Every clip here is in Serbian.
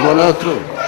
Buon altro.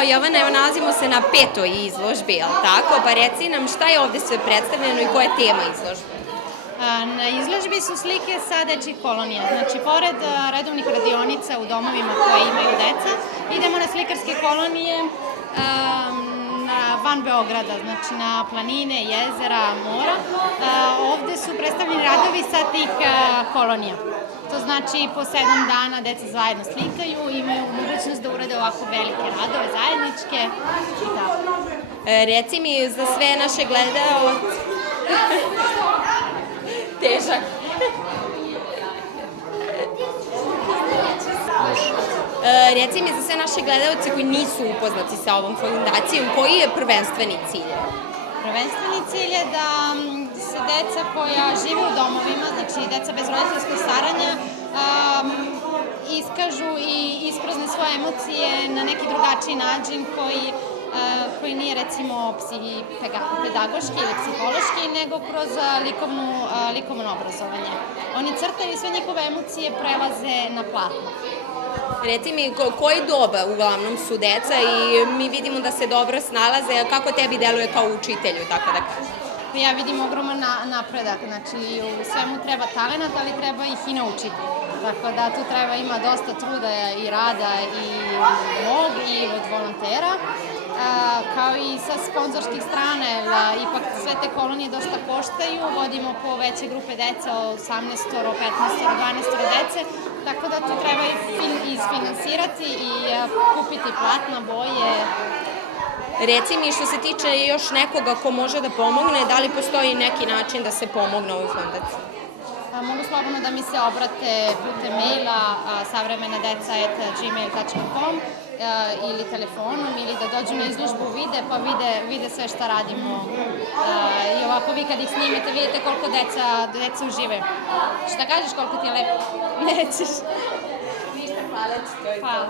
Ćao Jovana, evo nalazimo se na 5. izložbi, je li tako? Pa reci nam šta je ovde sve predstavljeno i koja je tema izložbe? Na izložbi su slike sa dečjih kolonija. Znači, pored redovnih radionica u domovima koje imaju deca, idemo na slikarske kolonije van Beograda, znači na planine, jezera, mora. Ovde su predstavljeni radovi sa tih kolonija. To znači po 7 dana deca zajedno slikaju, imaju mogućnost da urade ovako velike radove zajedničke i tako. Reci mi za sve naše gledaoce... Težak. Reci mi za sve naše gledaoce koji nisu upoznati sa ovom fondacijom, koji je prvenstveni cilj? Prvenstveni cilj je da se deca koja žive u domovima, znači deca bez roditeljskog staranja, iskažu i isprazne svoje emocije na neki drugačiji način koji nije recimo pedagoški ili psihološki, nego kroz likovno obrazovanje. Oni crtaju i sve njihove emocije prelaze na platno. Reci mi, koji doba uglavnom su deca i mi vidimo da se dobro snalaze, kako tebi deluje kao učitelju, tako da kažem? Ja vidim ogroman napredak, znači u svemu treba talenat, ali treba ih i naučiti. Tako da tu ima dosta truda i rada i mog i od volontera, kao i sa sponzorskih strane, ipak sve te kolonije dosta koštaju, vodimo po veće grupe deca, 18, 15, 12 dece, tako da tu treba isfinansirati i kupiti platna, boje. Reci mi, što se tiče još nekoga ko može da pomogne, da li postoji neki način da se pomogne ovoj fondaciji? Mogu slobodno da mi se obrate putem maila savremenedeca@gmail.com ili telefonom ili da dođu na izložbu, pa vide sve šta radimo. I ovako vi kad ih snimete vidite koliko deca uživaju. Šta kažeš, koliko ti je lepo? Nećeš. Ništa, hvala ti. Hvala.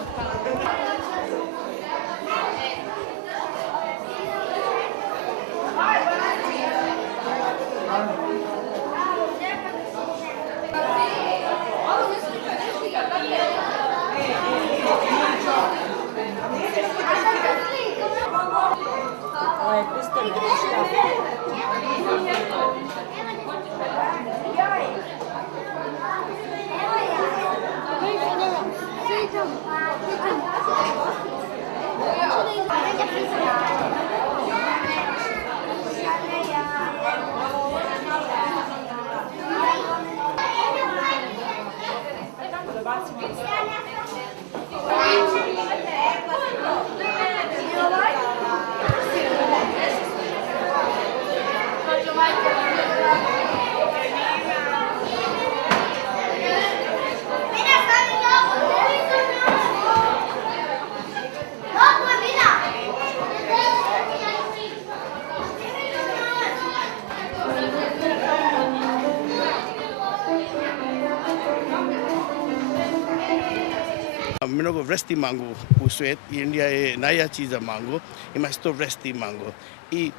Mnogo vrsti mango u svijetu. Indija je najjači za mango, ima 100 vrsti mango. I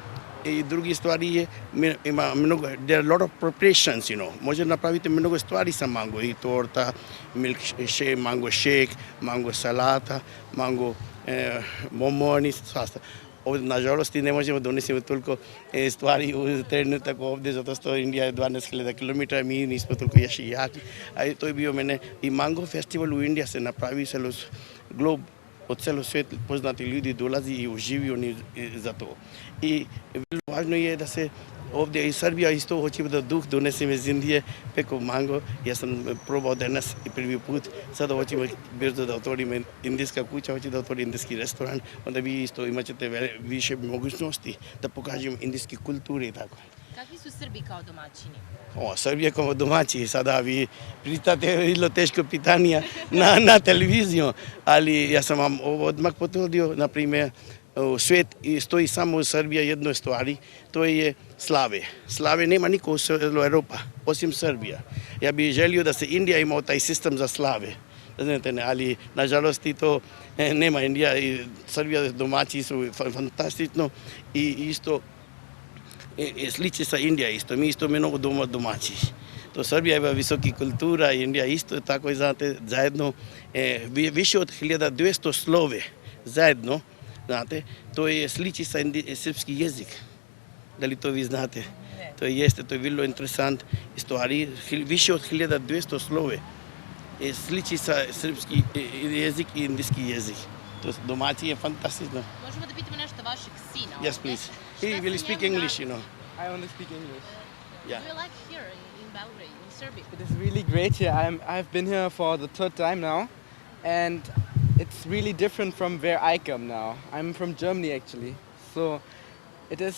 drugi stvari je, ima mnogo, there are a lot of preparations, Može napraviti mnogo stvari sa mango, i torta, mango shake, mango salata, mango bomboni, svašta. Ovdje, nažalost, ne možemo donesti toliko stvari u trenutak ovdje, zato što Indija je 12.000 km, mi nismo toliko još jaki. A to je bio mene i Mango festival u Indiji se napravi, glob od celo svijet poznati ljudi dolazi i uživaju za to. I važno je da se ovdje i Srbija isto hoće da duh donesem iz Indije preko mango. Ja sam probao danas i prvi put. Sada hoćemo brzo da otvorimo indijska kuća, hoće da otvori indijski restoran. Onda vi isto imaćete više mogućnosti da pokažemo indijski kulturi i tako. Kakvi su Srbi kao domaćini? Srbija kao domaći, sada vi pitate vrlo teško pitanja na televiziju, ali ja sam vam odmah potvrdio, na primjer, u svijet stoji samo u Srbiji jednoj stvari, to je slave. Slave nema niko u Europa, osim Srbija. Ja bih želio da se Indija imao taj sistem za slave, ali nažalost to nema. Indija i Srbija domaći su fantastično i isto sliči sa Indija isto. Mi isto mnogo domaći. To Srbija ima visoki kultura, Indija isto tako, znate, zajedno više od 1200 slove zajedno znate, to je sliči sa srpski jezik. Da li to vi znate? To je vrlo interesant stvari, više od 1200 slove. Sliči sa srpski jezik i indijski jezik. To domaći je fantastično. Možemo da pitamo nešto vašeg sina? Yes, please. He will speak English, you know. I only speak English. Yeah. Do you like here in Belgrade, in Serbia? It is really great here. I've been here for the third time now, and it's really different from where I come now. I'm from Germany actually, so it is